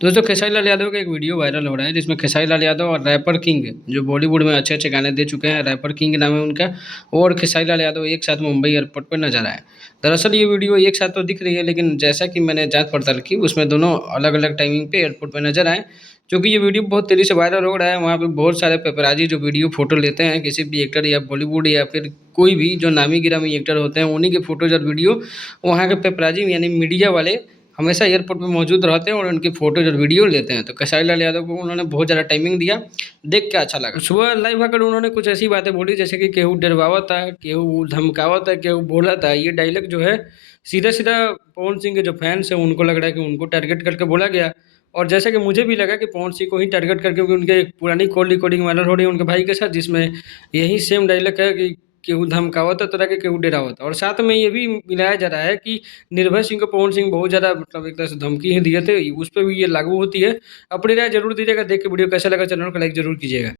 दोस्तों खेसारी लाल यादव का एक वीडियो वायरल हो रहा है जिसमें खेसारी लाल यादव और रैपर किंग जो बॉलीवुड में अच्छे अच्छे गाने दे चुके हैं, रैपर किंग नाम है उनका, और खेसारी लाल यादव एक साथ मुंबई एयरपोर्ट पर नजर आए। दरअसल ये वीडियो एक साथ तो दिख रही है, लेकिन जैसा कि मैंने जांच पड़ताल की उसमें दोनों अलग अलग टाइमिंग पे एयरपोर्ट पर नजर आए। क्योंकि ये वीडियो बहुत तेजी से वायरल हो रहा है, वहाँ पे बहुत सारे पेपराजी जो वीडियो फोटो लेते हैं किसी भी एक्टर या बॉलीवुड या फिर कोई भी जो नामी गिरामी एक्टर होते हैं उन्हीं के फोटोज और वीडियो वहाँ के पेपराजी यानी मीडिया वाले हमेशा एयरपोर्ट पे मौजूद रहते हैं और उनकी फ़ोटोज़ और वीडियो लेते हैं। तो खेसारी लाल यादव को उन्होंने बहुत ज़्यादा टाइमिंग दिया, देख के अच्छा लगा। सुबह लाइव आकर उन्होंने कुछ ऐसी बातें बोली जैसे कि केहू डरवावता, केहू धमकावता, केहू बोलता। ये डायलॉग जो है सीधा-सीधा पवन सिंह के जो फैन्स हैं उनको लग रहा है कि उनको टारगेट करके बोला गया। और जैसा कि मुझे भी लगा कि पवन सिंह को ही टारगेट करके, क्योंकि उनके एक पुरानी कॉल रिकॉर्डिंग वायरल हो रही है उनके भाई के साथ, जिसमें यही सेम डायलॉग है कि केहू धमकावता तोरा के केहू डेरावता। और साथ में ये भी मिलाया जा रहा है कि निर्भय सिंह को पवन सिंह बहुत ज़्यादा मतलब एक तरह से धमकी ही दिए थे, उस पे भी ये लागू होती है। अपनी राय ज़रूर दीजिएगा, देख के वीडियो कैसा लगा चैनल को लाइक ज़रूर कीजिएगा।